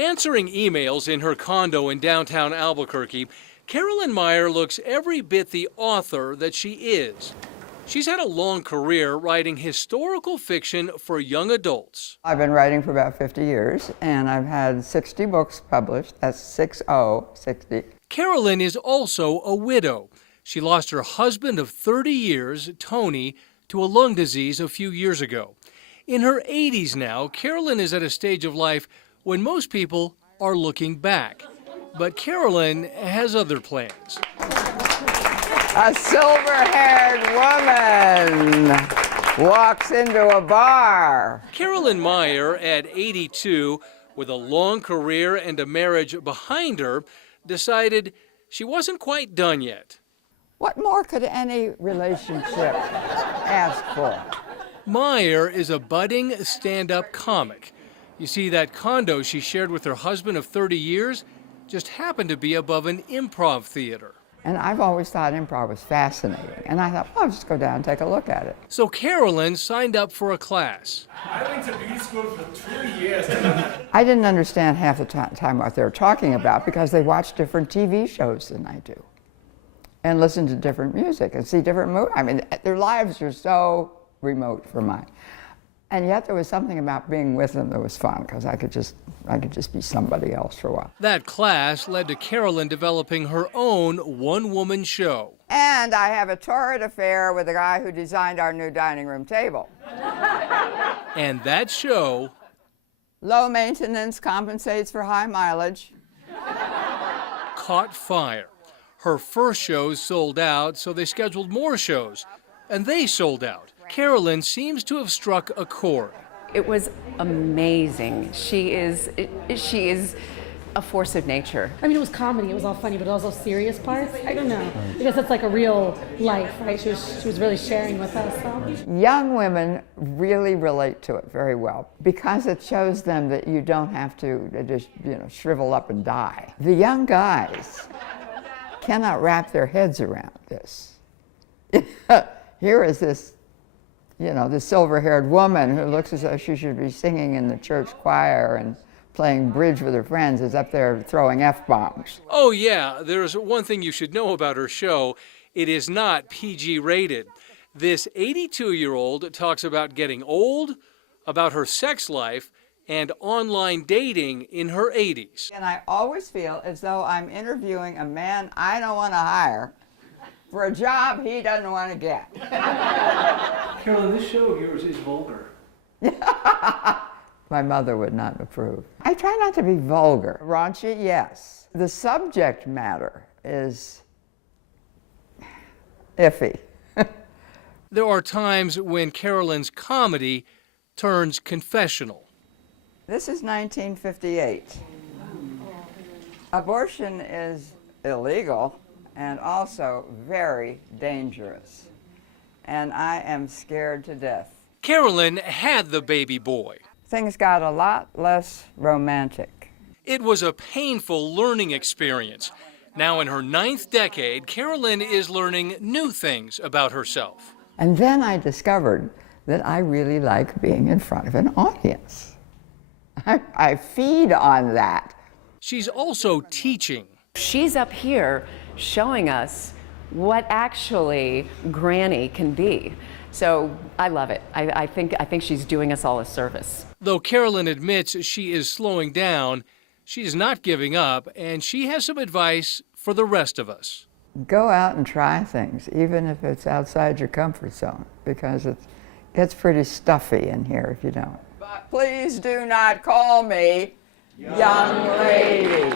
Answering emails in her condo in downtown Albuquerque, Carolyn Meyer looks every bit the author that she is. She's had a long career writing historical fiction for young adults. I've been writing for about 50 years, and I've had 60 books published. That's 60. Carolyn is also a widow. She lost her husband of 30 years, Tony, to a lung disease a few years ago. In her 80s now, Carolyn is at a stage of life when most people are looking back. But Carolyn has other plans. A silver-haired woman walks into a bar. Carolyn Meyer, at 82, with a long career and a marriage behind her, decided she wasn't quite done yet. What more could any relationship ask for? Meyer is a budding stand-up comic. You see, that condo she shared with her husband of 30 years just happened to be above an improv theater. And I've always thought improv was fascinating. And I thought, well, I'll just go down and take a look at it. So Carolyn signed up for a class. I went to beauty school for 2 years. I didn't understand half the time what they were talking about because they watch different TV shows than I do. And listen to different music and see different movies. I mean, their lives are so remote from mine. And yet there was something about being with them that was fun because I could just be somebody else for a while. That class led to Carolyn developing her own one-woman show. And I have a torrid affair with the guy who designed our new dining room table. And that show, low maintenance compensates for high mileage, caught fire. Her first shows sold out, so they scheduled more shows, and they sold out. Carolyn seems to have struck a chord. It was amazing. She is a force of nature. I mean, it was comedy, it was all funny, but also serious parts. I don't know, because it's like a real life, right? She was really sharing with us. So. Young women really relate to it very well because it shows them that you don't have to just, shrivel up and die. The young guys cannot wrap their heads around this. Here is this, this silver-haired woman who looks as though she should be singing in the church choir and playing bridge with her friends is up there throwing F-bombs. Oh yeah, there's one thing you should know about her show. It is not PG rated. This 82-year-old talks about getting old, about her sex life, and online dating in her 80s. And I always feel as though I'm interviewing a man I don't want to hire for a job he doesn't want to get. Carolyn, this show of yours is vulgar. My mother would not approve. I try not to be vulgar. Raunchy, yes. The subject matter is iffy. There are times when Carolyn's comedy turns confessional. This is 1958. Abortion is illegal and also very dangerous. And I am scared to death. Carolyn had the baby boy. Things got a lot less romantic. It was a painful learning experience. Now in her 9th decade, Carolyn is learning new things about herself. And then I discovered that I really like being in front of an audience. I feed on that. She's also teaching. She's up here showing us what actually Granny can be. So I love it. I think she's doing us all a service. Though Carolyn admits she is slowing down, she is not giving up, and she has some advice for the rest of us. Go out and try things, even if it's outside your comfort zone, because it gets pretty stuffy in here if you don't. But please do not call me young lady.